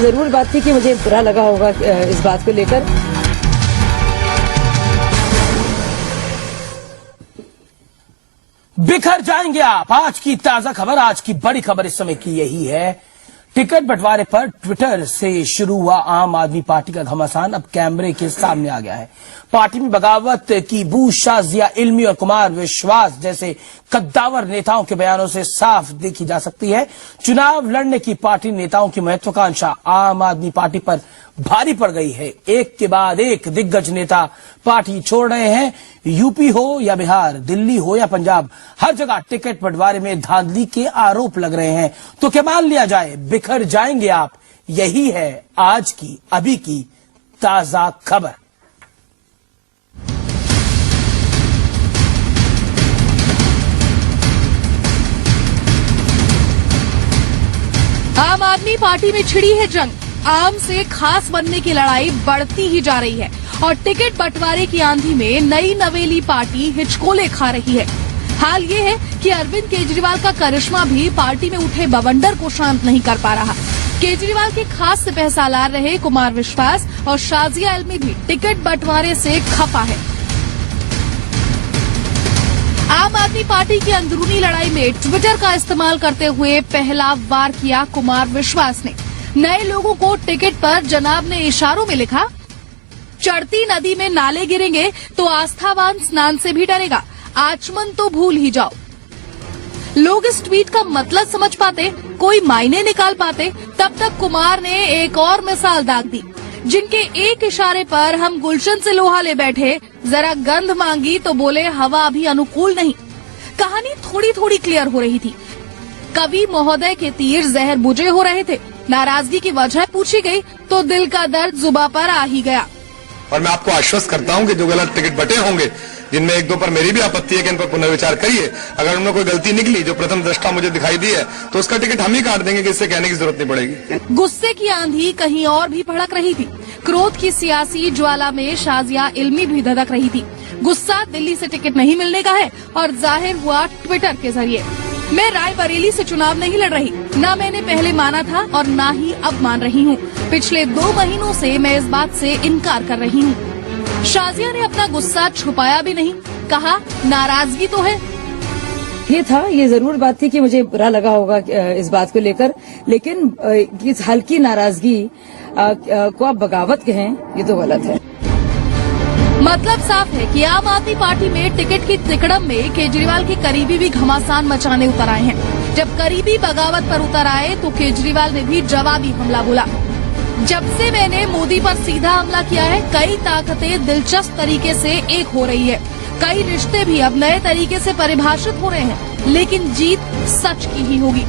जरूर बात थी कि मुझे बुरा लगा होगा इस बात को लेकर। बिखर जाएंगे आप। आज की ताजा खबर, आज की बड़ी खबर इस समय की यही है। टिकट बंटवारे पर ट्विटर से शुरू हुआ आम आदमी पार्टी का घमासान अब कैमरे के सामने आ गया है। पार्टी में बगावत की बू शाजिया इल्मी और कुमार विश्वास जैसे कद्दावर नेताओं के बयानों से साफ देखी जा सकती है। चुनाव लड़ने की पार्टी नेताओं की महत्वाकांक्षा आम आदमी पार्टी पर भारी पड़ गई है। एक के बाद एक दिग्गज नेता पार्टी छोड़ रहे हैं। यूपी हो या बिहार, दिल्ली हो या पंजाब, हर जगह टिकट बंटवारे में धांधली के आरोप लग रहे हैं। तो क्या मान लिया जाए, बिखर जाएंगे आप। यही है आज की अभी की ताजा खबर। आम आदमी पार्टी में छिड़ी है जंग। आम से खास बनने की लड़ाई बढ़ती ही जा रही है और टिकट बंटवारे की आंधी में नई नवेली पार्टी हिचकोले खा रही है। हाल ये है कि अरविंद केजरीवाल का करिश्मा भी पार्टी में उठे बवंडर को शांत नहीं कर पा रहा। केजरीवाल के खास सिपह सालार रहे कुमार विश्वास और शाजिया इल्मी भी टिकट बंटवारे से खफा है। आम आदमी पार्टी की अंदरूनी लड़ाई में ट्विटर का इस्तेमाल करते हुए पहला वार किया कुमार विश्वास ने। नए लोगों को टिकट पर जनाब ने इशारों में लिखा, चढ़ती नदी में नाले गिरेंगे तो आस्थावान स्नान से भी डरेगा, आचमन तो भूल ही जाओ। लोग इस ट्वीट का मतलब समझ पाते, कोई मायने निकाल पाते, तब तक कुमार ने एक और मिसाल दाग दी। जिनके एक इशारे पर हम गुलशन से लोहा ले बैठे, जरा गंध मांगी तो बोले हवा अभी अनुकूल नहीं। कहानी थोड़ी थोड़ी क्लियर हो रही थी। कवि महोदय के तीर जहर बुझे हो रहे थे। नाराजगी की वजह पूछी गई तो दिल का दर्द जुबां पर आ ही गया। और मैं आपको आश्वस्त करता हूं कि जो गलत टिकट बटे होंगे, जिनमें एक दो पर मेरी भी आपत्ति है कि इन पर पुनर्विचार करिए। अगर उनमें कोई गलती निकली जो प्रथम दृष्टा मुझे दिखाई दी है तो उसका टिकट हम ही काट देंगे कि इससे कहने की जरूरत नहीं पड़ेगी। गुस्से की आंधी कहीं और भी भड़क रही थी। क्रोध की सियासी ज्वाला में शाजिया इल्मी भी धधक रही थी। गुस्सा दिल्ली से टिकट नहीं मिलने का है और जाहिर हुआ ट्विटर के जरिए। मैं रायबरेली से चुनाव नहीं लड़ रही, ना मैंने पहले माना था और ना ही अब मान रही हूँ। पिछले 2 महीनों से मैं इस बात से इनकार कर रही हूँ। शाजिया ने अपना गुस्सा छुपाया भी नहीं, कहा नाराजगी तो है। ये था, ये जरूर बात थी कि मुझे बुरा लगा होगा इस बात को लेकर, लेकिन इस हल्की नाराजगी को आप बगावत कहें, ये तो गलत है। मतलब साफ है कि आम आदमी पार्टी में टिकट की तिकड़म में केजरीवाल के करीबी भी घमासान मचाने उतर आए हैं। जब करीबी बगावत पर उतर आए तो केजरीवाल ने भी जवाबी हमला बोला। जब से मैंने मोदी पर सीधा हमला किया है, कई ताकतें दिलचस्प तरीके से एक हो रही है। कई रिश्ते भी अब नए तरीके से परिभाषित हो रहे हैं, लेकिन जीत सच की ही होगी।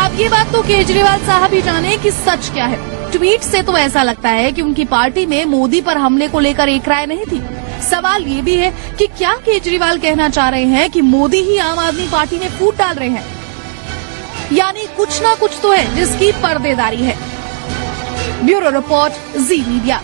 अब ये बात तो केजरीवाल साहब ही जाने कि सच क्या है। ट्वीट से तो ऐसा लगता है कि उनकी पार्टी में मोदी पर हमले को लेकर एक राय नहीं थी। सवाल ये भी है कि क्या केजरीवाल कहना चाह रहे हैं कि मोदी ही आम आदमी पार्टी में फूट डाल रहे हैं, यानी कुछ ना कुछ तो है जिसकी पर्देदारी है। ब्यूरो रिपोर्ट, जी मीडिया।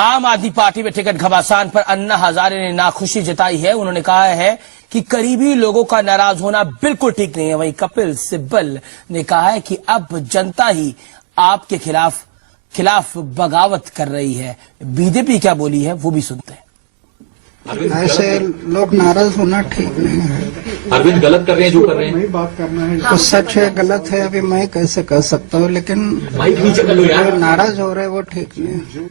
आम आदमी पार्टी में टिकट घमासान पर अन्ना हजारे ने नाखुशी जताई है। उन्होंने कहा है कि करीबी लोगों का नाराज होना बिल्कुल ठीक नहीं है। वहीं कपिल सिब्बल ने कहा है कि अब जनता ही आपके खिलाफ बगावत कर रही है। बीजेपी क्या बोली है वो भी सुनते हैं। ऐसे लोग नाराज होना ठीक नहीं है। अरविंद गलत कर रहे हैं जो कर रहे हैं, बात करना है तो सच है, गलत है अभी मैं कैसे कह सकता हूँ, लेकिन जो नाराज हो रहे हैं वो ठीक नहीं है।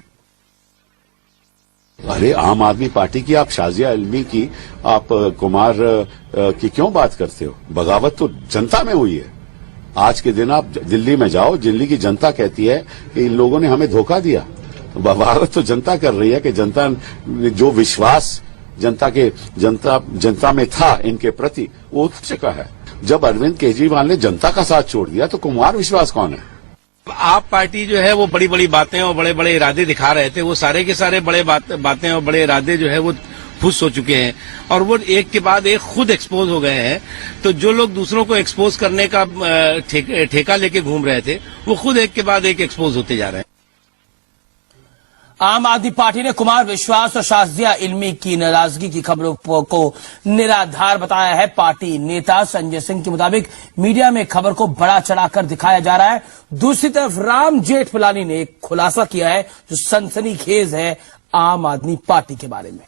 अरे आम आदमी पार्टी की, आप शाजिया इल्मी की, आप कुमार की क्यों बात करते हो? बगावत तो जनता में हुई है। आज के दिन आप दिल्ली में जाओ, दिल्ली की जनता कहती है कि इन लोगों ने हमें धोखा दिया। बगावत तो जनता कर रही है कि जनता जो विश्वास जनता में था इनके प्रति वो उठ चुका है। जब अरविंद केजरीवाल ने जनता का साथ छोड़ दिया तो कुमार विश्वास कौन है? आप पार्टी जो है वो बड़ी बड़ी बातें और बड़े बड़े इरादे दिखा रहे थे। वो सारे के सारे बड़े बातें और बड़े इरादे जो है वो फुस हो चुके हैं और वो एक के बाद एक खुद एक्सपोज हो गए हैं। तो जो लोग दूसरों को एक्सपोज करने का ठेका लेके घूम रहे थे, वो खुद एक के बाद एक एक्सपोज होते जा रहे हैं। आम आदमी पार्टी ने कुमार विश्वास और शाजिया इल्मी की नाराजगी की खबरों को निराधार बताया है। पार्टी नेता संजय सिंह के मुताबिक मीडिया में खबर को बड़ा चढ़ाकर दिखाया जा रहा है। दूसरी तरफ राम जेठमलानी ने एक खुलासा किया है जो सनसनीखेज है आम आदमी पार्टी के बारे में।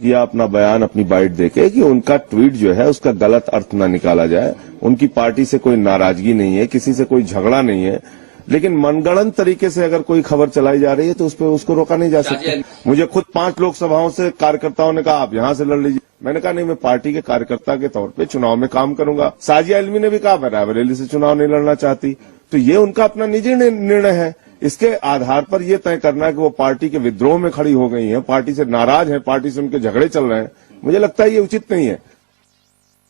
किया अपना बयान, अपनी बाइट देके कि उनका ट्वीट जो है उसका गलत अर्थ ना निकाला जाए। उनकी पार्टी से कोई नाराजगी नहीं है, किसी से कोई झगड़ा नहीं है, लेकिन मनगढ़ंत तरीके से अगर कोई खबर चलाई जा रही है तो उस पर उसको रोका नहीं जा सकता। मुझे खुद 5 लोकसभाओं से कार्यकर्ताओं ने कहा आप यहां से लड़ लीजिए। मैंने कहा नहीं, मैं पार्टी के कार्यकर्ता के तौर पे चुनाव में काम करूंगा। साजिया इल्मी ने भी कहा मैं रायबरेली से चुनाव नहीं लड़ना चाहती। तो ये उनका अपना निजी निर्णय है। इसके आधार पर यह तय करना कि वो पार्टी के विद्रोह में खड़ी हो गई हैं, पार्टी से नाराज हैं, पार्टी से उनके झगड़े चल रहे हैं, मुझे लगता है ये उचित नहीं है।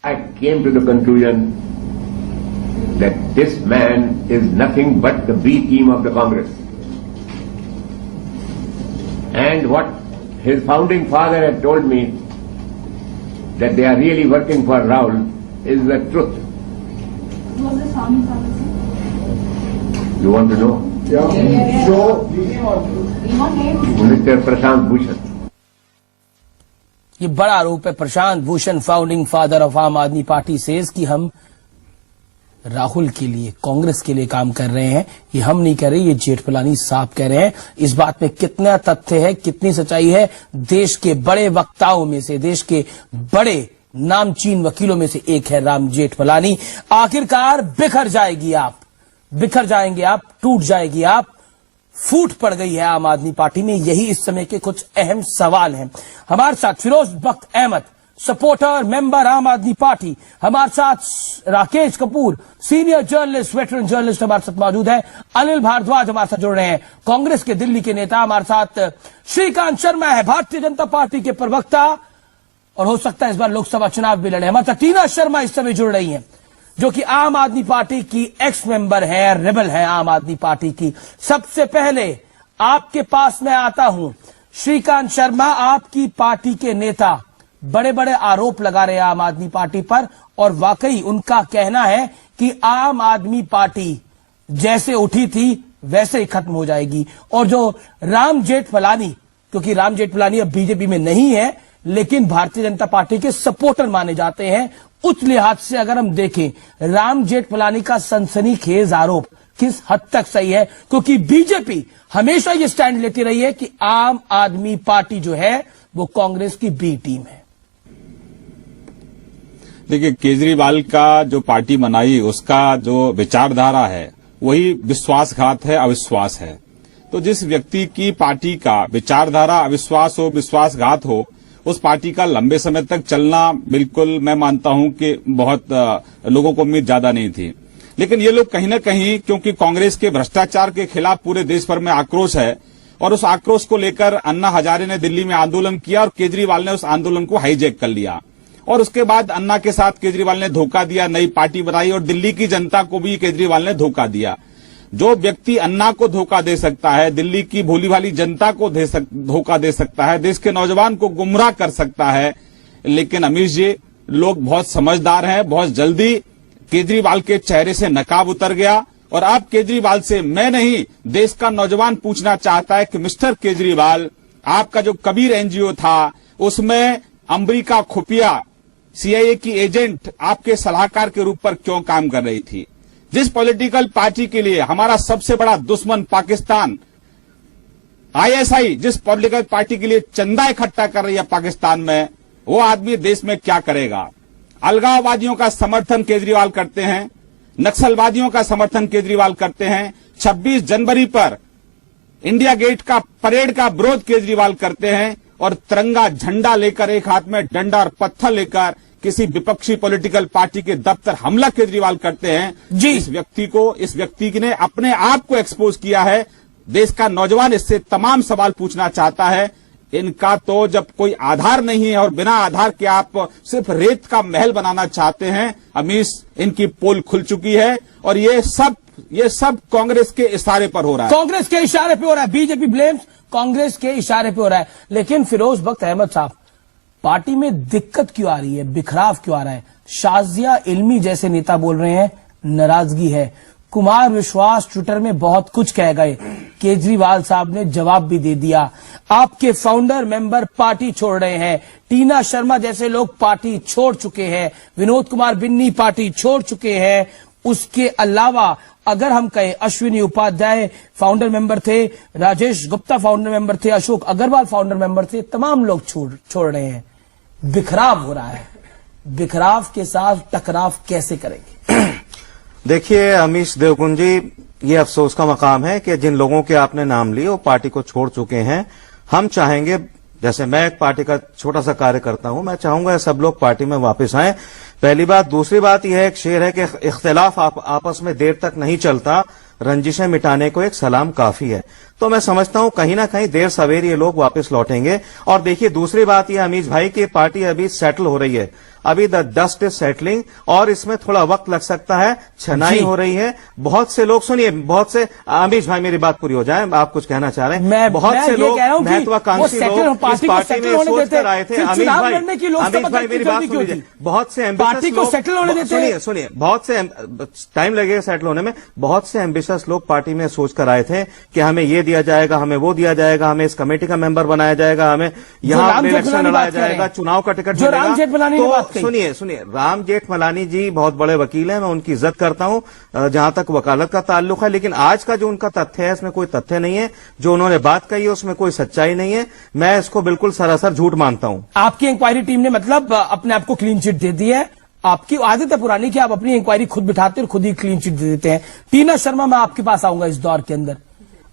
I came to the conclusion that this man is nothing but the B team of the Congress. And what his founding father had told me, that they are really working for Rahul, is the truth. Was the founding father? You want to know? Mr. Prashant Bhushan. ये बड़ा आरोप है Prashant Bhushan, founding father of आम आदमी party से, कि हम राहुल के लिए, कांग्रेस के लिए काम कर रहे हैं। ये हम नहीं कह रहे, ये जेठमलानी साहब कह रहे हैं। इस बात में कितना तथ्य है, कितनी सच्चाई है, देश के बड़े वक्ताओं में से, देश के बड़े नामचीन वकीलों में से एक है राम जेठमलानी। आखिरकार बिखर जाएगी आप, बिखर जाएंगे आप, टूट जाएगी आप, फूट पड़ गई है आम आदमी पार्टी में। यही इस समय के कुछ अहम सवाल हैं। हमारे साथ फिरोज बख्त अहमद, सपोर्टर, मेंबर आम आदमी पार्टी, हमारे साथ Rakesh Kapoor, senior journalist, veteran journalist हमारे साथ मौजूद है, अनिल भारद्वाज हमारे साथ जुड़ रहे हैं, कांग्रेस के दिल्ली के नेता, हमारे साथ श्रीकांत शर्मा है, भारतीय जनता पार्टी के प्रवक्ता, और हो सकता है इस बार लोकसभा चुनाव भी लड़े। हमारे साथ टीना शर्मा इस समय जुड़ रही हैं, जो कि आम आदमी पार्टी की एक्स मेंबर है, रेबल है आम आदमी पार्टी की। सबसे पहले आपके पास मैं आता हूं, श्रीकांत शर्मा, आपकी पार्टी के नेता बड़े बड़े आरोप लगा रहे हैं आम आदमी पार्टी पर, और वाकई उनका कहना है कि आम आदमी पार्टी जैसे उठी थी वैसे ही खत्म हो जाएगी। और जो राम जेठमलानी, क्योंकि राम जेठमलानी अब बीजेपी में नहीं है लेकिन भारतीय जनता पार्टी के सपोर्टर माने जाते हैं, उस लिहाज से अगर हम देखें राम जेठमलानी का सनसनीखेज आरोप किस हद तक सही है, क्योंकि बीजेपी हमेशा ये स्टैंड लेती रही है कि आम आदमी पार्टी जो है वो कांग्रेस की बी टीम है। देखिए, केजरीवाल का जो पार्टी बनाई उसका जो विचारधारा है वही विश्वासघात है, अविश्वास है। तो जिस व्यक्ति की पार्टी का विचारधारा अविश्वास हो, विश्वासघात हो, उस पार्टी का लंबे समय तक चलना बिल्कुल मैं मानता हूं कि बहुत लोगों को उम्मीद ज्यादा नहीं थी। लेकिन ये लोग कहीं न कहीं, क्योंकि कांग्रेस के भ्रष्टाचार के खिलाफ पूरे देश भर में आक्रोश है, और उस आक्रोश को लेकर अन्ना हजारे ने दिल्ली में आंदोलन किया और केजरीवाल ने उस आंदोलन को हाईजैक कर लिया। और उसके बाद अन्ना के साथ केजरीवाल ने धोखा दिया, नई पार्टी बनाई, और दिल्ली की जनता को भी केजरीवाल ने धोखा दिया। जो व्यक्ति अन्ना को धोखा दे सकता है, दिल्ली की भोली भाली जनता को धोखा दे सकता है, देश के नौजवान को गुमराह कर सकता है। लेकिन अमीश जी, लोग बहुत समझदार हैं। बहुत जल्दी केजरीवाल के चेहरे से नकाब उतर गया, और अब केजरीवाल से मैं नहीं, देश का नौजवान पूछना चाहता है कि मिस्टर केजरीवाल, आपका जो कबीर एनजीओ था उसमें अमेरिका खुफिया सीआईए की एजेंट आपके सलाहकार के रूप पर क्यों काम कर रही थी? जिस पॉलिटिकल पार्टी के लिए हमारा सबसे बड़ा दुश्मन पाकिस्तान, आईएसआई जिस पॉलिटिकल पार्टी के लिए चंदा इकट्ठा कर रही है पाकिस्तान में, वो आदमी देश में क्या करेगा? अलगाववादियों का समर्थन केजरीवाल करते हैं, नक्सलवादियों का समर्थन केजरीवाल करते हैं, 26 जनवरी पर इंडिया गेट का परेड का विरोध केजरीवाल करते हैं, और तिरंगा झंडा लेकर एक हाथ में डंडा और पत्थर लेकर किसी विपक्षी पॉलिटिकल पार्टी के दफ्तर हमला केजरीवाल करते हैं जी। इस व्यक्ति ने अपने आप को एक्सपोज किया है। देश का नौजवान इससे तमाम सवाल पूछना चाहता है। इनका तो जब कोई आधार नहीं है और बिना आधार के आप सिर्फ रेत का महल बनाना चाहते हैं, अमीश, इनकी पोल खुल चुकी है। और ये सब कांग्रेस के इशारे पर हो रहा है, कांग्रेस के इशारे पे हो रहा है। बीजेपी ब्लेम्स, कांग्रेस के इशारे पे हो रहा है। लेकिन फिरोज बख्त अहमद साहब, पार्टी में दिक्कत क्यों आ रही है, बिखराव क्यों आ रहा है? शाजिया इल्मी जैसे नेता बोल रहे हैं नाराजगी है, कुमार विश्वास ट्विटर में बहुत कुछ कह गए, केजरीवाल साहब ने जवाब भी दे दिया। आपके फाउंडर मेंबर पार्टी छोड़ रहे हैं, टीना शर्मा जैसे लोग पार्टी छोड़ चुके हैं, विनोद कुमार बिन्नी पार्टी छोड़ चुके हैं। उसके अलावा अगर हम कहें अश्विनी उपाध्याय फाउंडर मेंबर थे, राजेश गुप्ता फाउंडर मेंबर थे, अशोक अग्रवाल फाउंडर मेंबर थे, तमाम लोग छोड़ रहे हैं। बिखराव हो रहा है, बिखराव के साथ टकराव कैसे करेंगे? देखिए अमीश देवगुन जी, ये अफसोस का मकाम है कि जिन लोगों के आपने नाम लिए वो पार्टी को छोड़ चुके हैं। हम चाहेंगे, जैसे मैं एक पार्टी का छोटा सा कार्य करता हूं, मैं चाहूंगा सब लोग पार्टी में वापस आएं। पहली बात। दूसरी बात यह है, एक शेर है कि इख्तिलाफ आपस में देर तक नहीं चलता, रंजिशें मिटाने को एक सलाम काफी है। तो मैं समझता हूं कहीं ना कहीं देर सवेर ये लोग वापस लौटेंगे। और देखिए दूसरी बात यह अमीश भाई की पार्टी अभी सेटल हो रही है, अभी द डस्ट इज सेटलिंग और इसमें थोड़ा वक्त लग सकता है, छनाई हो रही है। बहुत से लोग, सुनिए, बहुत से, अमीश भाई मेरी बात पूरी हो जाए, आप कुछ कहना चाह रहे हैं। बहुत से लोग महत्वाकांक्षी लोग इस पार्टी में सोच कर आए थे। अमीश भाई मेरी बात सुन लीजिए। बहुत से एम्बिशियस लोग, सुनिए, बहुत से टाइम लगेगा सेटल होने में। बहुत से एम्बिशियस लोग पार्टी में सोच कर आए थे कि हमें ये दिया जाएगा, हमें वो दिया जाएगा, हमें इस कमेटी का मेंबर बनाया जाएगा, हमें यहाँ इलेक्शन लड़ाया जाएगा, चुनाव का टिकट मिलेगा। सुनिए, राम जेठमलानी जी बहुत बड़े वकील हैं, मैं उनकी इज्जत करता हूं जहां तक वकालत का ताल्लुक है, लेकिन आज का जो उनका तथ्य है इसमें कोई तथ्य नहीं है। जो उन्होंने बात कही है उसमें कोई सच्चाई नहीं है। मैं इसको बिल्कुल सरासर झूठ मानता हूं। आपकी इंक्वायरी टीम ने मतलब अपने आप को क्लीन चिट दे दी है। आपकी आदत है पुरानी कि आप अपनी इंक्वायरी खुद बिठाते और खुद ही क्लीन चिट दे देते हैं। टीना शर्मा, मैं आपके पास आऊंगा इस दौर के अंदर।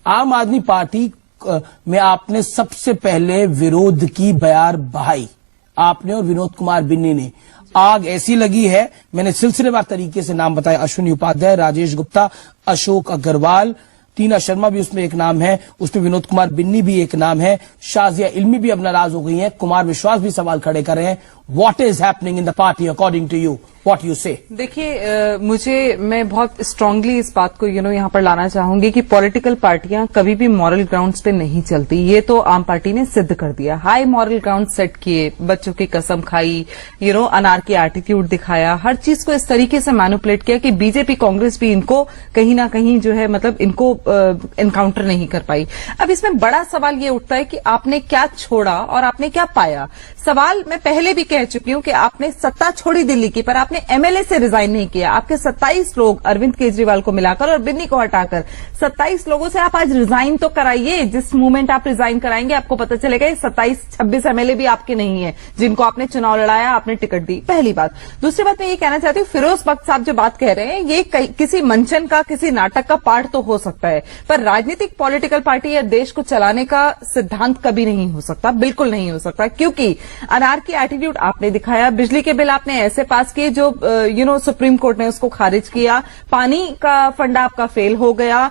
आम आदमी पार्टी में आपने सबसे पहले विरोध की बयार बहाई, आपने और विनोद कुमार बिन्नी ने। आग ऐसी लगी है, मैंने सिलसिलेवार तरीके से नाम बताया, अश्विनी उपाध्याय, राजेश गुप्ता, अशोक अग्रवाल, टीना शर्मा भी उसमें एक नाम है, उसमें विनोद कुमार बिन्नी भी एक नाम है, शाजिया इल्मी भी अब नाराज हो गई हैं, कुमार विश्वास भी सवाल खड़े कर रहे हैं। What is happening in the party according to you? What you say? देखिए, मैं बहुत स्ट्रांगली इस बात को यहाँ पर लाना चाहूंगी कि पॉलिटिकल पार्टियां कभी भी मॉरल ग्राउंड्स पे नहीं चलती। ये तो आम पार्टी ने सिद्ध कर दिया। हाई मॉरल ग्राउंड सेट किए, बच्चों की कसम खाई, अनार की एटीट्यूड दिखाया, हर चीज को इस तरीके से मैनिपुलेट किया कि बीजेपी कांग्रेस भी इनको कहीं ना कहीं मतलब इनको एनकाउंटर नहीं कर पाई। अब इसमें बड़ा सवाल ये उठता है कि आपने क्या छोड़ा और आपने क्या पाया। सवाल मैं पहले भी कह चुकी हूं कि आपने सत्ता छोड़ी दिल्ली की, पर आपने एमएलए से रिजाइन नहीं किया। आपके 27 लोग, अरविंद केजरीवाल को मिलाकर और बिन्नी को हटाकर 27 लोगों से आप आज रिजाइन तो कराइए। जिस मूवमेंट आप रिजाइन कराएंगे आपको पता चलेगा 27-26 एमएलए भी आपके नहीं है जिनको आपने चुनाव लड़ाया, आपने टिकट दी। पहली बात। दूसरी बात मैं ये कहना चाहती हूँ, फिरोज बख्त साहब जो बात कह रहे हैं ये किसी मंचन का, किसी नाटक का पार्ट तो हो सकता है, पर राजनीतिक पॉलिटिकल पार्टी या देश को चलाने का सिद्धांत कभी नहीं हो सकता, बिल्कुल नहीं हो सकता। क्योंकि अनार की एटीट्यूड आपने दिखाया, बिजली के बिल आपने ऐसे पास किए जो सुप्रीम कोर्ट ने उसको खारिज किया, पानी का फंडा आपका फेल हो गया।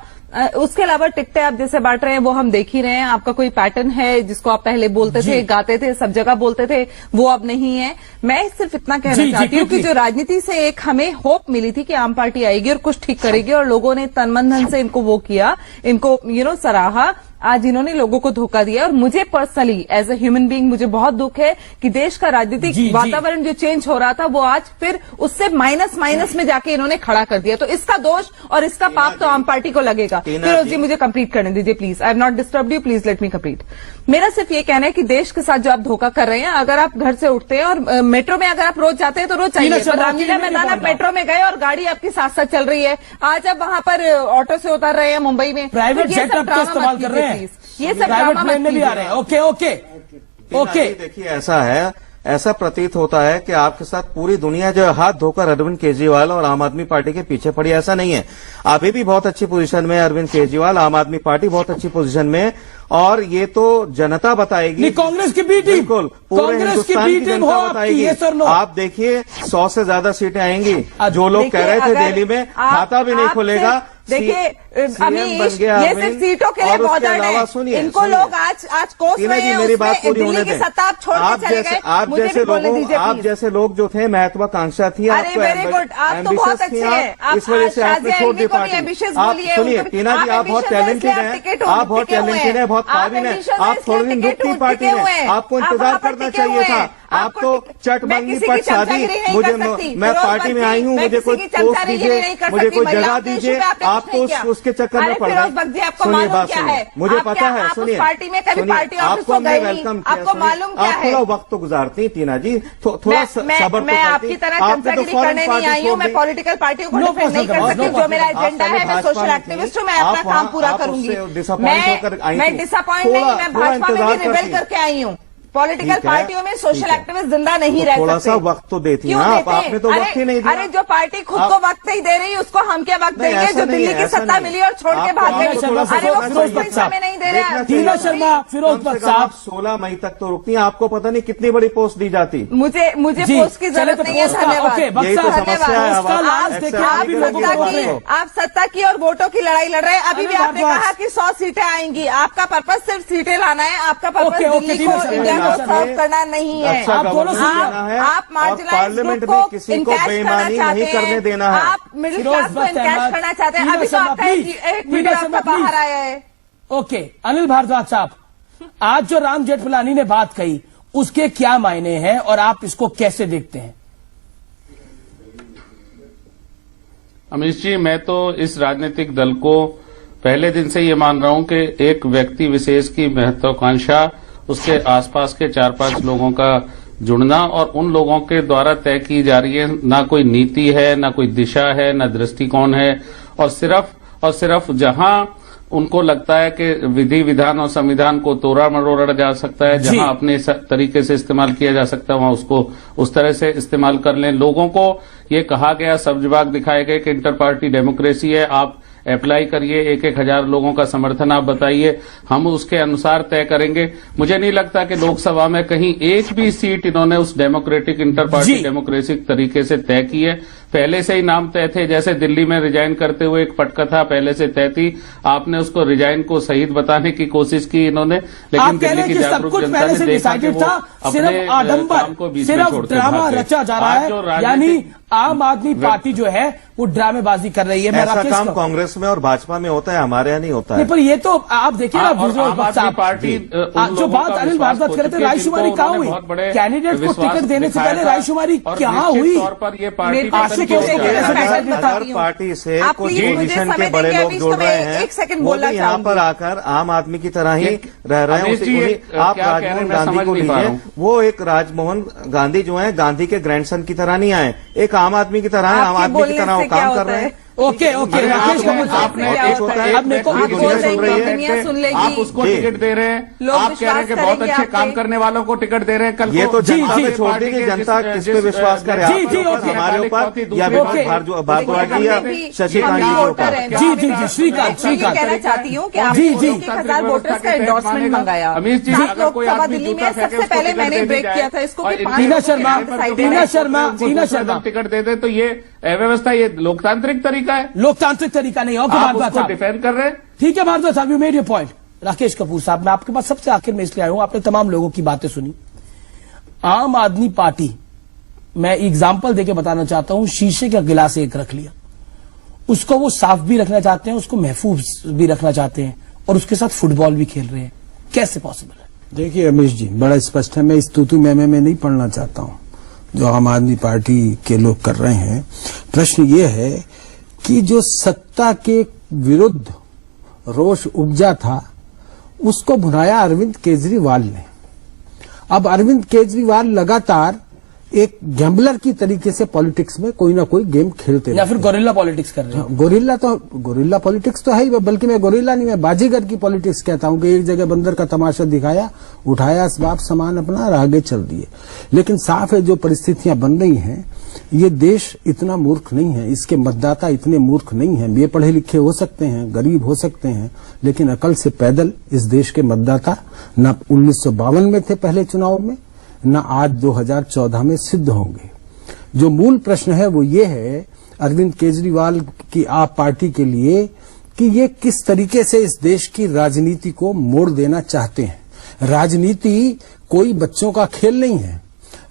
उसके अलावा टिकटें आप जैसे बांट रहे हैं वो हम देख ही रहे हैं। आपका कोई पैटर्न है जिसको आप पहले बोलते थे, गाते थे, सब जगह बोलते थे, वो अब नहीं है। मैं सिर्फ इतना कहना चाहती हूँ कि जो राजनीति से एक हमें होप मिली थी कि आम पार्टी आएगी और कुछ ठीक करेगी, और लोगों ने तन मन धन से इनको वो किया, इनको सराहा, आज इन्होंने लोगों को धोखा दिया। और मुझे personally as a human being मुझे बहुत दुख है कि देश का राजनीतिक वातावरण जो चेंज हो रहा था वो आज फिर उससे माइनस में जाके इन्होंने खड़ा कर दिया। तो इसका दोष और इसका पाप तो आम पार्टी को लगेगा। फिरोज जी मुझे कंप्लीट करने दीजिए please. I have not disturbed you, please let me complete. मेरा सिर्फ ये कहना है कि देश के साथ जो आप धोखा कर रहे हैं, अगर आप घर से उठते हैं और मेट्रो में अगर आप रोज जाते हैं तो रोज चाहिए, रामलीला मैदान आप मेट्रो में गए और गाड़ी आपकी साथ साथ चल रही है, आज आप वहां पर ऑटो से उतर रहे हैं मुंबई में, प्राइवेट जेट आप इस्तेमाल कर रहे हैं, ये सब ड्रामा मत भी आ रहे हैं। ओके। देखिए ऐसा है, ऐसा प्रतीत होता है कि आपके साथ पूरी दुनिया जो हाथ धोकर अरविंद केजरीवाल और आम आदमी पार्टी के पीछे पड़ी, ऐसा नहीं है। अभी भी बहुत अच्छी पोजीशन में अरविंद केजरीवाल, आम आदमी पार्टी बहुत अच्छी पोजीशन में, और ये तो जनता बताएगी। कांग्रेस की बी टीम, बिल्कुल पूरे हिंदुस्तान की जनता बताएगी। आप देखिए 100 से ज्यादा सीटें आएंगी। जो लोग कह रहे थे दिल्ली में खाता भी नहीं खुलेगा। देखिए CM बन गया ये अरविंद, सिर्फ सीटों के लिए और उसके बॉर्डर अलावा है। सुनिए, इनको सुनिए। लोग आज कोस टीना रहे जी हैं, मेरी बात उसमें पूरी होने दिल्ली की दें। सत्ता आप छोड़ के चले गए। आप मुझे जैसे भी बोलने लोगों दीजिए, आप प्लीज। जैसे लोग जो थे महत्वाकांक्षा थी, अरे आपको वेरी गुड, आप तो बहुत ambitious थी अच्छे हैं। आप, इस वजह से आपने छोड़ दी पार्टी। आप सुनिए टीना जी, आप बहुत टैलेंटेड हैं, आप बहुत टैलेंटेड हैं, बहुत काबिल हैं, आप थोड़े दिन रुकती पार्टी में, आपको इंतजार करना चाहिए था। आप तो चट बंगली पट शादी, मुझे मैं पार्टी में आई हूँ, मुझे कोई पोस्ट दीजिए, मुझे कोई जगह दीजिए, आप तो उसके चक्कर में पड़ गए। सुनिए बात सुनिए, मुझे पता है, सुनिए पार्टी में कभी पार्टी ऑफिस आपको को हमने गए वेलकम नहीं, किया। आपको मालूम क्या आप है? थोड़ा वक्त तो गुजारती हैं टीना जी, थोड़ा सबर तो मैं आपकी करती। तरह आपने तो चमचागिरी फौरन करने नहीं पार्टी आई हूँ, छोड़ मैं दी। पॉलिटिकल पार्टियों को No डिफेंड नहीं कर possible, सकती। no जो मेरा possible। एजेंडा आप है, मैं भाजपा सोशल में एक्टिविस्ट थी, हूँ, मैं अपना आप काम पूरा आप करूंगी। उससे disappoint होकर आई मैं थी। डिसअपॉइंट नहीं, मैं थोड़ा भाजपा में इंतजार भी रिबेल करती। करके आई हूँ। पॉलिटिकल ठीक है, पार्टियों में सोशल ठीक है। एक्टिविस्ट जिंदा नहीं रह सकते। थोड़ा सा वक्त तो देती क्यों हैं आप, देते हैं? आपने तो वक्त ही नहीं दिया। अरे जो पार्टी खुद को वक्त नहीं दे रही, उसको हम क्या वक्त नहीं, देंगे? ऐसा जो नहीं दिल्ली है, की ऐसा सत्ता नहीं मिली है। और छोड़ के आपको भाग गई। शर्मा, अरे वो फिरोज खुद को बख्शा। समय नहीं दे रहा। टीना शर्मा, फिरोज कम से बख्शा। कम आप 16 मई तक तो रुकती हैं, आपको पता नहीं कितनी बड़ी पोस्ट दी जाती। मुझे जी, पोस्ट की चले जरूरत तो नहीं है। पोस्ट का, धन्यवाद। ओके, बख्शा, यही तो समस्या है। धन्यवाद। अब लास्ट आप देखिए, आप भी लोगों को सत्ता रोक की- रहे हैं। आप सत्ता की और वोटों की लड़ाई लड़ रहे हैं। अभी भी अनिल आपने भारद्वाज। कहा कि 100 सीटें आएंगी। आपका पर्पस सिर्फ सीटें लाना है, आपका पर्पस ओके, ओके, दिल्ली टीना को, शर्मा, इंडिया टीना को शर्मा। सर्व करना नहीं है। अच्छा आप दोनों गवर्नमेंट सुनिए। देना है, आप और मार्जिनलाइज्ड पार्लियामेंट ग्रुप में को किसी को इनकैश करना बेईमानी चाहते नहीं करने हैं। देना है। आप मिडिल फिरोज क्लास को बख्श इनकैश अहमद, करना चाहते हैं। टीना अभी तो शर्मा, आपका प्लीज। एक टीना वीडियो शर्मा, आपका बाहर प्लीज। आया है। ओके, अनिल भारद्वाज साहब, आज जो राम जेठमलानी ने बात कही, उसके क्या मायने हैं और आप इसको कैसे देखते हैं? अमीश जी, मैं तो इस राजनीतिक दल को पहले दिन से ये मान रहा हूं कि एक व्यक्ति विशेष की महत्वाकांक्षा, उसके आसपास के 4-5 लोगों का जुड़ना और उन लोगों के द्वारा तय की जा रही है, ना कोई नीति है, ना कोई दिशा है, ना दृष्टिकोण है, और सिर्फ जहां उनको लगता है कि विधि विधान और संविधान को तोड़ा मरोड़ा जा सकता है, जहां अपने तरीके से इस्तेमाल किया जा सकता है, वहां उसको उस तरह से इस्तेमाल कर लें। लोगों को ये कहा गया, सब जवाब दिखाए गए कि इंटर पार्टी डेमोक्रेसी है, आप अप्लाई करिए, 1-1 हजार लोगों का समर्थन आप बताइए, हम उसके अनुसार तय करेंगे। मुझे नहीं लगता कि लोकसभा में कहीं एक भी सीट इन्होंने उस डेमोक्रेटिक इंटर पार्टी डेमोक्रेसी तरीके से तय की है। पहले से ही नाम तय थे, जैसे दिल्ली में रिजाइन करते हुए एक पटकथा पहले से तय थी, आपने उसको रिजाइन को शहीद बताने की कोशिश की इन्होंने, लेकिन दिल्ली की जागरूक जनता ने देखा कि वो अपने काम को बीच में छोड़कर ड्रामा भाग गए। रचा जा रहा आज जो है, यानी आम आदमी पार्टी जो है वो ड्रामेबाजी कर रही है। मैं ऐसा राकेश काम का- कांग्रेस में और भाजपा में होता है, हमारे यहाँ नहीं होता है। नहीं, पर ये तो आप देखिए ना, और फिरोज आम बख्श आदमी साहब, पार्टी जो बात अनिल भारद्वाज कर रहे थे, रायशुमारी कहाँ हुई? कैंडिडेट को टिकट देने से पहले रायशुमारी कहाँ हुई? तौर पर ये पार्टी आशिक कैसे किया जा सकता है? अगर पार्टी से आप कुछ प्लीज मुझे पोजीशन समय के बड़े देंगे, लोग अभी जुड़ तो मैं रहे हैं, एक सेकंड वो बोलना भी यहाँ पर चाहूंगी। आकर आम आदमी की तरह ही रह रहे हैं। अमीश जी, आप क्या कह रहे हैं, राजमोहन मैं गांधी समझ को नहीं पा रहा लीजिए, हूं। वो एक राजमोहन गांधी जो है गांधी के ग्रैंडसन की तरह नहीं आए, एक आम आदमी की तरह है, आम आपके आदमी की बोलने तरह वो से क्या काम कर होता रहे है? हैं। ओके, ओके, राकेश कपूर साहब, आपने एक होता है, अब मेरे को पूरी आप दुनिया बोल सुन रही है, दुनिया सुन लेगी। आप उसको जी। टिकट दे रहे हैं, लोग आप कह रहे हैं कि विश्वास बहुत करेंगे अच्छे आप काम पे। करने वालों को टिकट दे रहे हैं। कल ये को तो जी, जनता जी, पे छोड़ पार्टी दीजिए, के जनता जिस- किस पे जिस- विश्वास करे, जी, जी, आप ओके। हमारे ऊपर या ओके। भारद्वाज जी या शशि कांत जी के ऊपर। जी, जी, जी, श्रीकांत, मैं ये श्रीकांत। कहना चाहती हूँ कि जी, आपने जी। 1,000 वोटर्स का एंडोर्समेंट मंगाया। अमीश जी, जिस अगर कोई लोकसभा आदमी दिल्ली में जूता फेंके, सबसे उसको पहले टिकट मैंने दे दी ब्रेक जाए। किया था इसको और कि 5 टीना लोगों शर्मा, के decided टीना है। शर्मा, टीना शर्मा, टिकट दे दे तो ये अव्यवस्था, ये लोकतांत्रिक तरीका है? लोकतांत्रिक तरीका नहीं होगा। आप भारद्वाज उसको साहब, डिफेंड कर रहे हैं? ठीक है भारद्वाज साहब, you made your point. Rakesh Kapoor साहब, मैं आपके पास सबसे आखिर में इसलिए आया हूं, आपने तमाम लोगों की बातें सुनी। आम आदमी पार्टी, मैं एग्जाम्पल देके बताना चाहता हूं, शीशे का गिलास एक रख लिया, उसको वो साफ भी रखना चाहते हैं, उसको महफूज भी रखना चाहते हैं, और उसके साथ फुटबॉल भी खेल रहे हैं। कैसे पॉसिबल है? देखिए रमेश जी, बड़ा स्पष्ट है, मैं इस तूतू मैमे में नहीं पढ़ना चाहता हूं जो आम आदमी पार्टी के लोग कर रहे हैं। प्रश्न ये है कि जो सत्ता के विरुद्ध रोष उपजा था, उसको भुनाया अरविंद केजरीवाल ने। अब अरविंद केजरीवाल लगातार एक गैम्बलर की तरीके से पॉलिटिक्स में कोई ना कोई गेम खेलते या रहते फिर हैं। गोरिल्ला पॉलिटिक्स कर रहे हैं? गोरिल्ला पॉलिटिक्स तो है ही, बल्कि मैं गोरिल्ला नहीं, मैं बाजीगर की पॉलिटिक्स कहता हूं कि एक जगह बंदर का तमाशा दिखाया, उठाया असबाब सामान अपना और आगे चल दिए। लेकिन साफ है जो परिस्थितियां बन रही हैं, ये देश इतना मूर्ख नहीं है, इसके मतदाता इतने मूर्ख नहीं हैं। ये पढ़े लिखे हो सकते हैं, गरीब हो सकते हैं, लेकिन अकल से पैदल इस देश के मतदाता न 1952 में थे पहले चुनाव में, न आज 2014 में सिद्ध होंगे। जो मूल प्रश्न है वो ये है, अरविंद केजरीवाल की आप पार्टी के लिए कि ये किस तरीके से इस देश की राजनीति को मोड़ देना चाहते हैं। राजनीति कोई बच्चों का खेल नहीं है,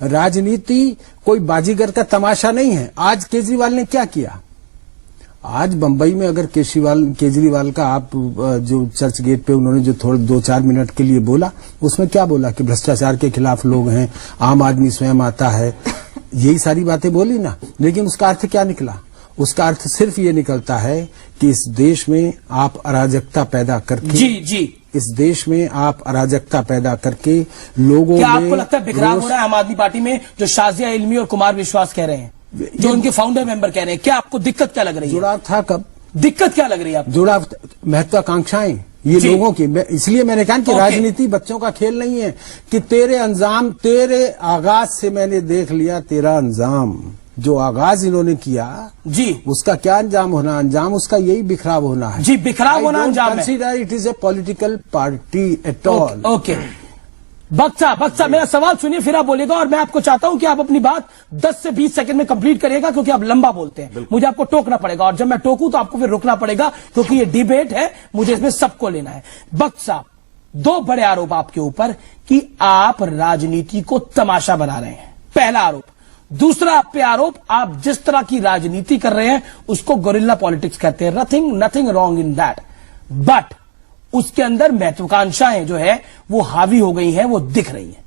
राजनीति कोई बाजीगर का तमाशा नहीं है। आज केजरीवाल ने क्या किया? आज बंबई में अगर केजरीवाल का आप जो चर्च गेट पे उन्होंने जो थोड़े 2-4 मिनट के लिए बोला, उसमें क्या बोला कि भ्रष्टाचार के खिलाफ लोग हैं, आम आदमी स्वयं आता है, यही सारी बातें बोली ना। लेकिन उसका अर्थ क्या निकला? उसका अर्थ सिर्फ ये निकलता है कि इस देश में आप अराजकता पैदा करके इस देश में आप अराजकता पैदा करके लोगों क्या में आपको लगता है बिखराव हो रहा है आम आदमी पार्टी में, जो शाजिया इल्मी और कुमार विश्वास कह रहे हैं, जो उनके फाउंडर मेंबर कह रहे हैं? क्या आपको दिक्कत क्या लग रही है? जुड़ाव था कब? दिक्कत क्या लग रही है आपको? जुड़ाव, महत्वाकांक्षाएं ये लोगों की। इसलिए मैंने कहा कि राजनीति बच्चों का खेल नहीं है कि तेरे आगाज से मैंने देख लिया तेरा अंजाम। जो आगाज इन्होंने किया उसका क्या अंजाम होना? अंजाम उसका यही बिखराव होना है। बिखराव होना अंजाम है। Consider it is a political party at all. Okay, बक्सा मेरा सवाल सुनिए, फिर आप बोलिएगा। और मैं आपको चाहता हूं कि आप अपनी बात 10 से 20 सेकंड में कंप्लीट करिएगा, क्योंकि आप लंबा बोलते हैं। मुझे आपको टोकना पड़ेगा, और जब मैं टोकूं तो आपको फिर रुकना पड़ेगा, क्योंकि ये डिबेट है, मुझे इसमें सबको लेना है। बक्सा, 2 बड़े आरोप आपके ऊपर कि आप राजनीति को तमाशा बना रहे हैं, पहला आरोप। दूसरा आप पे आरोप, आप जिस तरह की राजनीति कर रहे हैं उसको गोरिल्ला पॉलिटिक्स कहते हैं। Nothing wrong in that, but उसके अंदर महत्वाकांक्षाएं जो है वो हावी हो गई हैं, वो दिख रही हैं।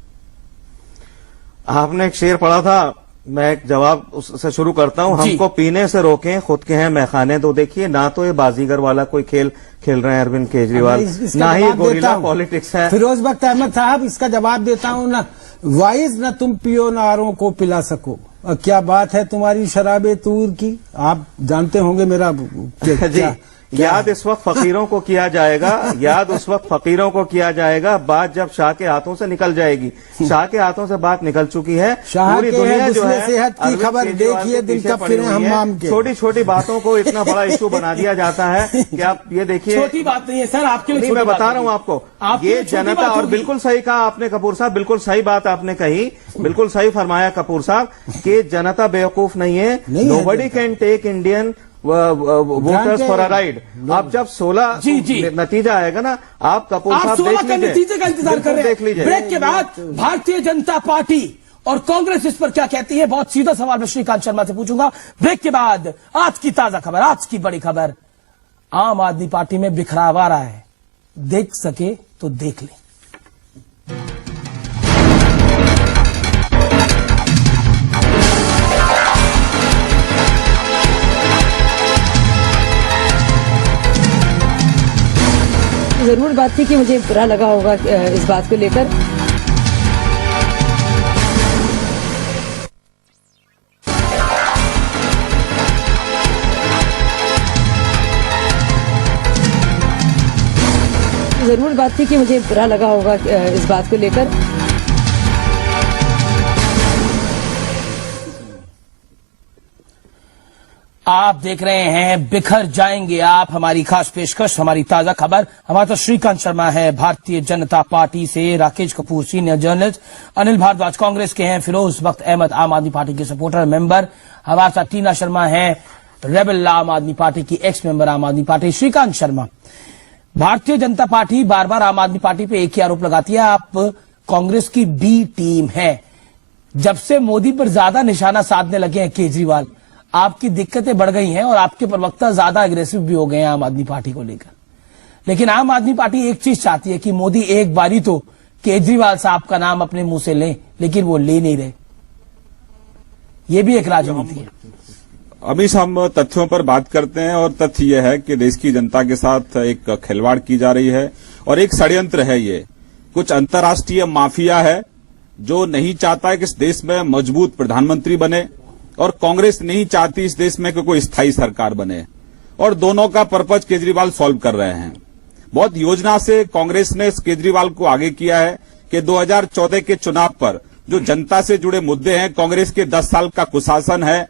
आपने एक शेर पढ़ा था, मैं एक जवाब उससे शुरू करता हूं। हमको पीने से रोकें, खुद के हैं मैखाने। तो देखिए, ना तो ये बाजीगर वाला कोई खेल खेल रहे हैं अरविंद केजरीवाल, ना ही गोरिल्ला पॉलिटिक्स है। फिरोज बख्त अहमद साहब, इसका जवाब देता हूं ना। वाइज न तुम पियो न औरों को पिला सको। क्या बात है तुम्हारी शराबे तूर की? आप जानते होंगे मेरा क्या याद इस वक्त फकीरों को किया जाएगा, याद उस वक्त फकीरों को किया जाएगा, बात जब शाह के हाथों से निकल जाएगी। शाह के हाथों से बात निकल चुकी है। पूरी दुनिया जो है सेहत की खबर देखिए, दिन कब फिरे हमाम के। छोटी छोटी बातों को इतना बड़ा इशू बना दिया जाता है कि आप ये देखिए। छोटी बात नहीं है सर, आपके लिए मैं बता रहा हूं आपको, ये जनता, और बिल्कुल सही कहा आपने कपूर साहब, बिल्कुल सही बात आपने कही, बिल्कुल सही फरमाया कपूर साहब कि जनता बेवकूफ नहीं है। Nobody can take Indian voters for a ride. आप जब 16 नतीजा आएगा ना, आप कपूर साहब देख लीजिए, नतीजे का इंतजार कर रहे हैं। ब्रेक के बाद भारतीय जनता पार्टी और कांग्रेस इस पर क्या कहती है, बहुत सीधा सवाल मैं श्रीकांत शर्मा से पूछूंगा। ब्रेक के बाद आज की ताजा खबर, आज की बड़ी खबर, आम आदमी पार्टी में बिखराव आ रहा है। देख सके तो देख ले। जरूर बात थी कि मुझे बुरा लगा होगा इस बात को लेकर। जरूर बात थी कि मुझे बुरा लगा होगा इस बात को लेकर। आप देख रहे हैं बिखर जाएंगे आप, हमारी खास पेशकश, हमारी ताजा खबर। हमारे तो श्रीकांत शर्मा है भारतीय जनता पार्टी से, राकेश कपूर सीनियर जर्नलिस्ट, अनिल भारद्वाज कांग्रेस के हैं, फिरोज बख्त अहमद आम आदमी पार्टी के सपोर्टर मेंबर, हमारे साथ टीना शर्मा है रेबल आम आदमी पार्टी की एक्स मेंबर आम आदमी पार्टी। श्रीकांत शर्मा, भारतीय जनता पार्टी बार बार आम आदमी पार्टी पे एक ही आरोप लगाती है, आप कांग्रेस की बी टीम है। जब से मोदी पर ज्यादा निशाना साधने लगे हैं केजरीवाल, आपकी दिक्कतें बढ़ गई हैं और आपके प्रवक्ता ज्यादा एग्रेसिव भी हो गए हैं आम आदमी पार्टी को लेकर। लेकिन आम आदमी पार्टी एक चीज चाहती है कि मोदी एक बारी तो केजरीवाल साहब का नाम अपने मुंह से लें, लेकिन वो ले नहीं रहे। ये भी एक राजनीति है। अभी हम तथ्यों पर बात करते हैं, और तथ्य यह है कि देश की जनता के साथ एक खिलवाड़ की जा रही है और एक षड्यंत्र है। ये कुछ अंतर्राष्ट्रीय माफिया है जो नहीं चाहता है कि इस देश में मजबूत प्रधानमंत्री बने, और कांग्रेस नहीं चाहती इस देश में कि कोई स्थायी सरकार बने, और दोनों का पर्पज केजरीवाल सॉल्व कर रहे हैं। बहुत योजना से कांग्रेस ने इस केजरीवाल को आगे किया है कि 2014 के चुनाव पर जो जनता से जुड़े मुद्दे हैं, कांग्रेस के 10 साल का कुशासन है,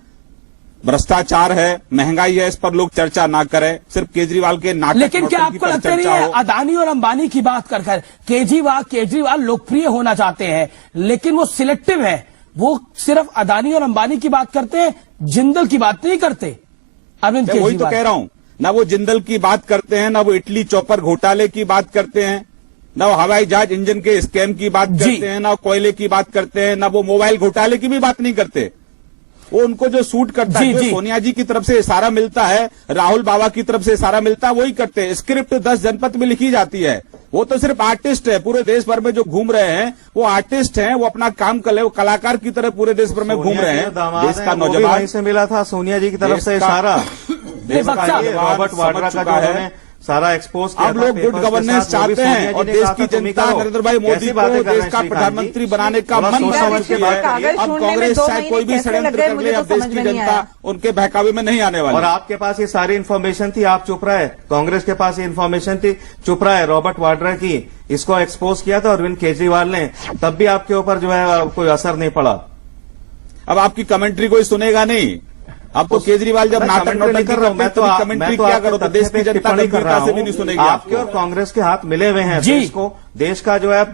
भ्रष्टाचार है, महंगाई है, इस पर लोग चर्चा ना करें, सिर्फ केजरीवाल के नाटक। लेकिन क्या आपको लगता नहीं है अदानी और अंबानी की बात कर केजरीवाल लोकप्रिय होना चाहते हैं, लेकिन वो सिलेक्टिव है, वो सिर्फ अदानी और अंबानी की बात करते हैं, जिंदल की बात नहीं करते। अरविंद केजरीवाल, वही तो कह रहा हूं, ना वो जिंदल की बात करते हैं, ना वो इटली चॉपर घोटाले की बात करते हैं, ना वो हवाई जहाज इंजन के स्कैम की बात करते हैं, ना वो कोयले की बात करते हैं, ना वो मोबाइल घोटाले की भी बात नहीं करते। वो उनको जो सूट करता है, जो सोनिया जी की तरफ से इशारा मिलता है, राहुल बाबा की तरफ से इशारा मिलता है, वही करते हैं। स्क्रिप्ट 10 जनपद में लिखी जाती है। वो तो सिर्फ आर्टिस्ट है, पूरे देश भर में जो घूम रहे हैं वो आर्टिस्ट हैं, वो अपना काम कर रहे हैं, वो कलाकार की तरह पूरे देश भर में घूम रहे हैं। देश का नौजवान वहीं से मिला था सोनिया जी की तरफ से इशारा, रॉबर्ट वाड्रा का जो है सारा एक्सपोज किया। अब लोग गुड गवर्नेंस चाहते हैं और देश की जनता नरेंद्र भाई मोदी को देश का प्रधानमंत्री बनाने का मन बना चुकी है। अब कांग्रेस चाहे कोई भी षड्यंत्र कर ले, अब देश की जनता उनके बहकावे में नहीं आने वाली। और आपके पास ये सारी इन्फॉर्मेशन थी, आप चुप रहे। कांग्रेस के पास ये इन्फॉर्मेशन थी, चुप रहे। रॉबर्ट वाड्रा की इसको एक्सपोज किया था अरविंद केजरीवाल ने, तब भी आपके ऊपर जो है कोई असर नहीं पड़ा। अब आपकी कमेंट्री कोई सुनेगा नहीं। अब तो केजरीवाल जब नाटक नौटंकी कर रहे हैं तो कमेंट्री क्या करो, तो देश की जनता गंभीरता से भी नहीं सुनेगी। आपके और कांग्रेस के हाथ मिले हुए हैं देश को, देश का जो है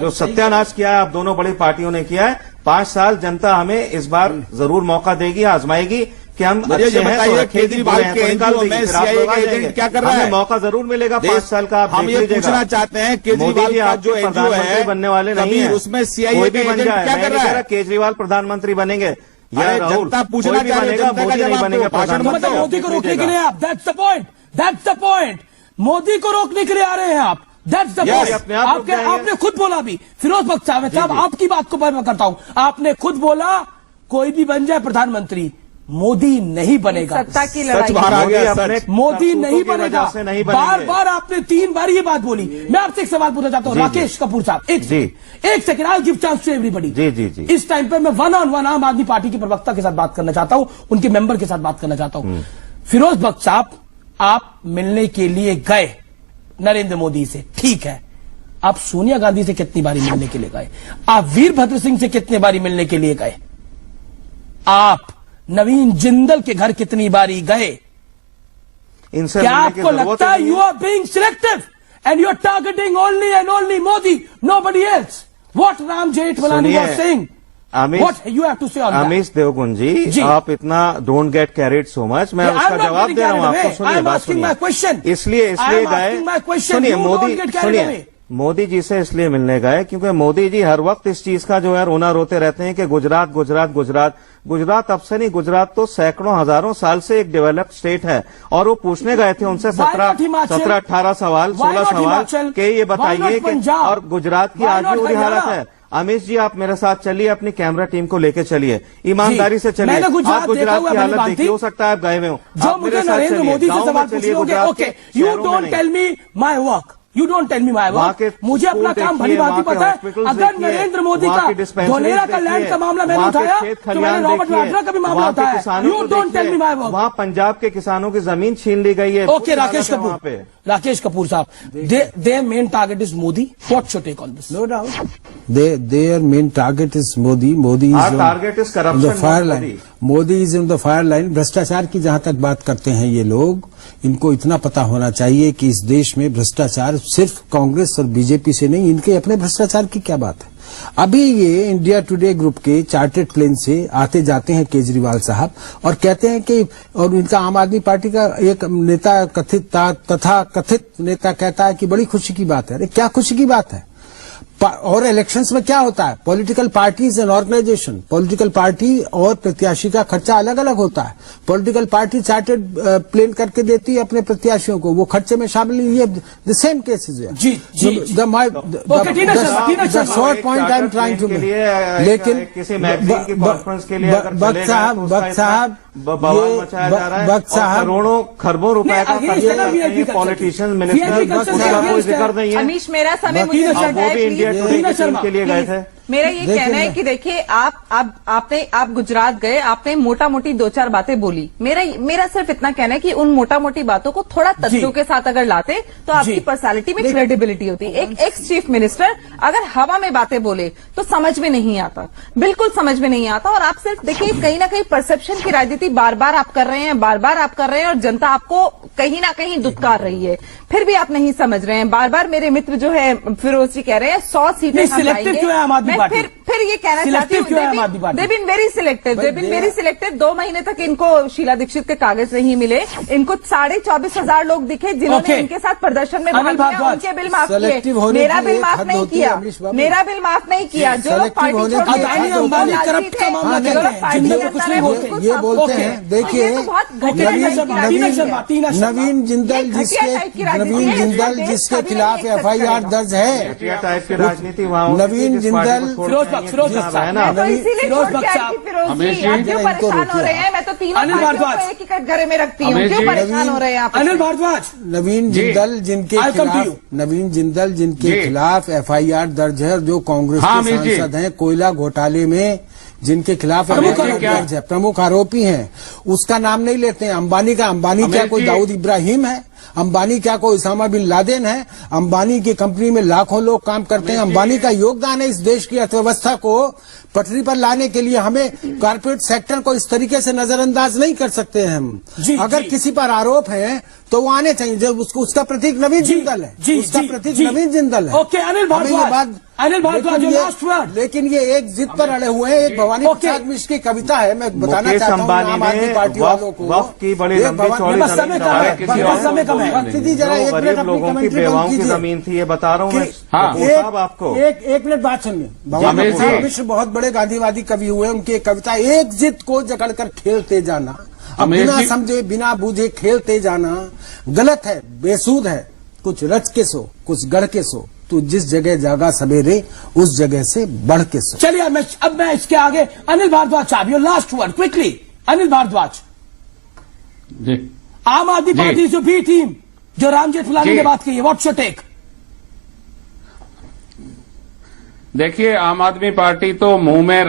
जो सत्यानाश किया है आप दोनों बड़ी पार्टियों ने किया है। 5 साल जनता हमें इस बार जरूर मौका देगी, आजमाएगी कि हम अच्छे हैं। बताइए केजरीवाल के एनजीओ में सीआईए का एजेंट क्या कर रहा है? मौका जरूर मिलेगा 5 साल का। आप हम ये पूछना चाहते हैं केजरीवाल का जो एनजीओ है बनने वाले नहीं है, उसमें सीआईए का एजेंट क्या कर रहा है? केजरीवाल प्रधानमंत्री बनेंगे या जनता पूछना चाह रही है, जनता का जवाब बनेगा मतलब मोदी को रोकने के लिए आप, that's the point, that's the point. Modi को रोकने के लिए आ रहे हैं आप, दैट्स द पॉइंट। आपने खुद बोला अभी, फिरोज बख्श साहब आपकी बात को मैं करता हूं, आपने खुद बोला कोई भी बन जाए प्रधानमंत्री, मोदी नहीं बनेगा। सत्ता की लड़ाई बाहर आ गया, सच। मोदी नहीं बनेगा। बार बार आपने 3 बार ये बात बोली। मैं आपसे एक सवाल पूछना चाहता हूँ राकेश कपूर साहब, एक second, I give chance to everybody. जी। इस टाइम पे मैं 1-on-1 आम आदमी पार्टी के प्रवक्ता के साथ बात करना चाहता हूं, उनके मेंबर के साथ बात करना चाहता हूं। फिरोज बख्श साहब, आप मिलने के लिए गए नरेंद्र मोदी से, ठीक है। आप सोनिया गांधी से कितनी बारी मिलने के लिए गए? आप वीरभद्र सिंह से कितनी बारी मिलने के लिए गए? आप नवीन जिंदल के घर कितनी बारी गए? इनसे क्या आपको लगता है you are being selective and you are targeting only and only Modi, nobody else? What Ram Jethmalani was saying, what you have to say on that? Amish Devgan ji, आप इतना don't get carried so much. मैं उसका जवाब दे रहा हूं आपको, सुनिए बात सुनिए। इसलिए गए, सुनिए मोदी जी से इसलिए मिलने गए क्योंकि मोदी जी हर वक्त इस चीज का जो है रोना रोते रहते हैं कि गुजरात गुजरात गुजरात। गुजरात अब से नहीं, गुजरात तो सैकड़ों हजारों साल से एक डेवलप्ड स्टेट है। और वो पूछने गए थे उनसे 17-18 सवाल, 16 सवाल के ये बताइए कि और गुजरात की आज भी बुरी हालत है। अमीश जी, आप मेरे साथ चलिए, अपनी कैमरा टीम को लेके चलिए, ईमानदारी से चलिए। आप गुजरात की हालत देखिए, हो सकता है आप गए हुए हो। जो मुझे नरेंद्र मोदी से सवाल पूछोगे, okay, you don't tell me my work, you don't tell me my work. मुझे अपना काम भली भांति पता है। अगर नरेंद्र मोदी का धोलेरा का लैंड का मामला मैंने उठाया तो मैंने रॉबर्ट वाड्रा का भी मामला उठाया। You don't tell me my work. वहाँ पंजाब के किसानों की जमीन छीन ली गई है। ओके राकेश कपूर साहब, their main target is Modi. What's your take on this? No doubt. Their main target is Modi. Modi is our target is corruption. The fire line. Modi is in the fire line. भ्रष्टाचार की जहां तक बात करते हैं ये लोग, इनको इतना पता होना चाहिए कि इस देश में भ्रष्टाचार सिर्फ कांग्रेस और बीजेपी से नहीं, इनके अपने भ्रष्टाचार की क्या बात है। अभी ये इंडिया टुडे ग्रुप के चार्टर्ड प्लेन से आते जाते हैं केजरीवाल साहब और कहते हैं कि, और इनका आम आदमी पार्टी का एक नेता कथित नेता कहता है कि बड़ी खुशी की बात है। अरे क्या खुशी की बात है? और इलेक्शंस में क्या होता है? Political parties and organisation, political party और प्रत्याशी का खर्चा अलग अलग होता है। पॉलिटिकल पार्टी चार्टेड प्लेन करके देती है अपने प्रत्याशियों को, वो खर्चे में शामिल, ये द सेम केसेज है। Short point I am trying to make. लेकिन भक्त साहब करोड़ों खरबों रुपए का पॉलिटिशियन मिनिस्टर कोई जिक्र नहीं है। अमीश, मेरा समय मुझे के लिए गए थे। मेरा ये कहना है कि देखिए, आप गुजरात गए, आपने मोटा मोटी 2-4 बातें बोली। मेरा सिर्फ इतना कहना है कि उन मोटा मोटी बातों को थोड़ा तथ्यों के साथ अगर लाते तो आपकी पर्सनालिटी में क्रेडिबिलिटी होती। एक एक्स चीफ मिनिस्टर अगर हवा में बातें बोले तो समझ में नहीं आता, बिल्कुल समझ में नहीं आता। और आप सिर्फ देखिए, कहीं ना कहीं परसेप्शन की राजनीति बार बार आप कर रहे हैं, बार बार आप कर रहे हैं, और जनता आपको कहीं ना कहीं दुत्कार रही है, फिर भी आप नहीं समझ रहे हैं। बार बार मेरे मित्र जो है फिरोज जी कह रहे हैं 100 सीटें हम लाएंगे। पार्टी? फिर ये कहना चाहती Selective हूँ क्यों है आम आदमी party? They been very selective 2 महीने तक इनको शीला दीक्षित के कागज नहीं मिले, इनको 24,500 लोग दिखे जिन्होंने Okay. इनके साथ प्रदर्शन में अनिल भाग लिया, भारद्वाज, उनके बिल माफ किए, Selective होने मेरा की बिल एक माफ हद नहीं होती है, किया, अमरीश बाबू। मेरा बिल माफ नहीं किया। जो लोग Selective पार्टी होने छोड़ की के अदानी एक हद अंबानी होती है। करप्ट का मामला हाँ, कहते हैं, जिंदगी में कुछ नहीं बोलते। ये बोलते Okay. हैं, देखिए ये तो बहुत घटिया नवीन टाइप की नवीन राजनीति शर्मा, है। तीन शर्मा। नवीन जिंदल ये घटिया टाइप की राजनीति नवीन है, जिंदल इसका जिसके देश खिलाफ कभी नहीं FIR एक्सेप्ट दर्ज है, घटिया टाइप की राजनीति वहाँ होती थी नवीन जिस पार्टी जिंदल, को छोड़ फिरोज के बख्श, फिरोज यहाँ बख्श है ना। मैं तो इसीलिए फिरोज छोड़ के बख्श आई थी फिरोज अमीश जी, जी, आप क्यों इनको परेशान हो रोकिए। रहे हैं? मैं तो तीनों अनिल पार्टियों भारद्वाज। को एक एक घर में रखती हूँ, अमीश क्यों जी, परेशान हो रहे हैं आप? अनिल भारद्वाज, नवीन जी। जिंदल जिनके I'll come to खिलाफ you. नवीन जिंदल जिनके जी। खिलाफ FIR दर्ज है, जो कांग्रेस हाँ, के अमीश जी। सांसद हैं, कोयला घोटाले में जिनके खिलाफ प्रमुख FIR आरोपी दर्ज है, प्रमुख आरोपी हैं, उसका नाम नहीं लेते हैं। अंबानी क्या अमीश कोई जी। दाऊद इब्राहिम है? अंबानी क्या कोई उसामा बिन लादेन है? अंबानी की कंपनी में लाखों लोग काम करते हैं। अंबानी का योगदान है इस देश की अर्थव्यवस्था को पटरी पर लाने के लिए। हमें कारपोरेट सेक्टर को इस तरीके से नजरअंदाज नहीं कर सकते हैं हम। जी, अगर जी। किसी पर आरोप है तो वो आने चाहिए, जब उसका प्रतीक नवीन जिंदल है, जी, उसका जी, प्रतीक जी। नवीन जिंदल है। ओके, अनिल हमें ये भारद्वाज, बात- अनिल भारद्वाज, लेकिन your ये- last word। लेकिन ये एक जिद पर अड़े हुए हैं। एक भवानी ओके। प्रसाद मिश्र की कविता है, मैं बताना मुकेश चाहता हूँ अंबानी आम आदमी ने पार्टी वालों को। वक्फ की बड़ी ये लंबी भवानी- चौड़ी बस समय जमीन कम है, दावा किसी बस और समय कम है। वक्त दीजिए जरा, जो एक मिनट गरीब अपनी लोगों की कमेंट्री बेवाओं बंद की कीजिए। जमीन थी, ये बता रहा हूँ मैं हाँ। कपूर साहब आपको। एक मिनट बात सुनिए। भवानी अमीश प्रसाद जी। मिश्र बहुत बड़े गांधीवादी कवि हुए। उनकी एक कविता, एक जिद को जकड़कर खेलते जाना, अब अमीश बिना जी। समझे बिना बूझे खेलते जाना गलत है, बेसूद है। कुछ रच के सो, कुछ गढ़ के सो, तू जिस जगह जागा सवेरे उस जगह से बढ़ के सो। चलिए अब मैं इसके आगे अनिल भारद्वाज साहब, your last word quickly. Anil Bhardwaj, जी। आम आदमी जी। पार्टी जो बी टीम जो राम जेठमलानी जी। ने बात की है, व्हाट्स योर टेक? देखिए, आम आदमी पार्टी तो मुंह में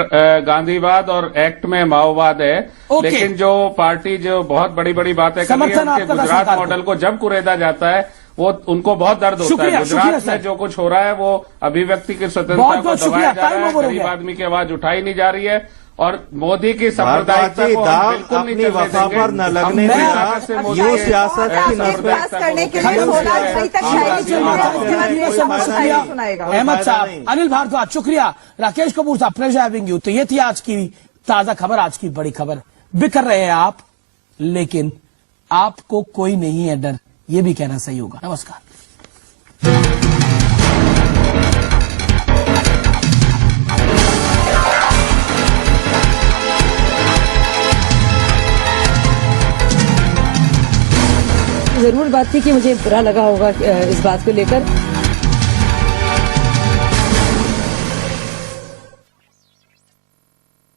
गांधीवाद और एक्ट में माओवाद है। ओके। लेकिन जो पार्टी जो बहुत बड़ी बड़ी बातें कर रही है, समर्थन उनके आपका था गुजरात सरकार को। मॉडल को जब कुरेदा जाता है वो उनको बहुत दर्द होता शुक्रिया, है। शुक्रिया गुजरात सर। में जो कुछ हो रहा है वो अभिव्यक्ति की स्वतंत्रता बहुत को बहुत दबाया शुक्रिया, जा रहा टाइम है, ओवर हो गरीब गया। आदमी की आवाज उठाई नहीं जा रही है। और मोदी की भारद्वाज सांप्रदायिकता जी, को हम दाव बिल्कुल नहीं अपनी चलने वफा देंगे। पर न लगने हम देना, ताकत से मोदी यूं के सियासत की नस्बत सांप्रदायिकता को करने के लिए रोकेंगे। 16 मई तक शायरी सुनाएगा, उसके बाद ये सब शायरी सुनाएगा। अहमद साहब, नहीं। अनिल भारद्वाज, शुक्रिया। राकेश कपूर साहब, प्लेजर हैविंग यू। तो ये थी आज की ताजा खबर, आज की बड़ी खबर। बिखर रहे हैं आप, लेकिन आपको कोई नहीं है डर, ये भी कहना सही होगा। नमस्कार। जरूर बात थी कि मुझे बुरा लगा होगा इस बात को लेकर,